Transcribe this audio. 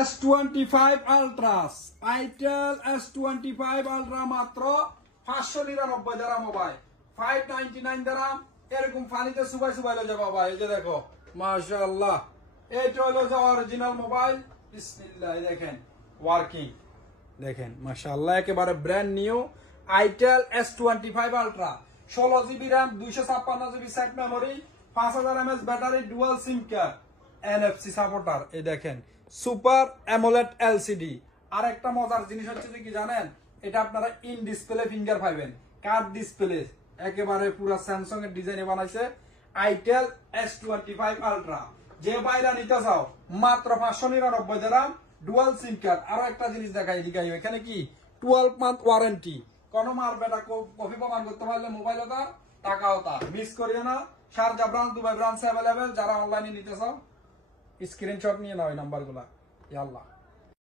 S25 Ultras, Itel S25 Ultra মাত্র 599 dirham mobile, 599 dirham। এরকম পানিতে সুবাই সুবাই লয়ে যাবে বাবা। এই যে দেখো মাশাআল্লাহ, এইটা হলো যে অরিজিনাল মোবাইল। বিসমিল্লাহ, দেখেন ওয়ার্কিং, দেখেন মাশাআল্লাহ, একেবারে brand new Itel S25 Ultra, 16GB RAM, 256GB set memory, 5000 mAh battery, dual SIM card, NFC supporter. এই দেখেন সুপার অ্যামোলেড এলসিডি। আর একটা মজার জিনিস হচ্ছে যে কি জানেন, এটা আপনারা ইন ডিসপ্লে ফিঙ্গার পাইবেন, কার্ড ডিসপ্লে, একেবারে পুরো স্যামসাং এর ডিজাইনে বানাইছে Itel S25 Ultra। যে বাইরা নিতে চাও মাত্র 599 dirham, ডুয়াল সিম কার্ড। আরো একটা জিনিস দেখাই, এদিকে এখানে কি 12 মান্থ ওয়ারেন্টি। কোন মার বেটা কপি প্রমাণ করতে পারলে মোবাইল তার, টাকাও তার। মিস করিও না, শারজা ব্রাঞ্চ, দুবাই ব্রাঞ্চে অ্যাভেলেবেল। যারা অনলাইনে নিতে চাও স্ক্রিনশট নিয়ে নাও এই নাম্বারগুলা। ইয়াল্লাহ।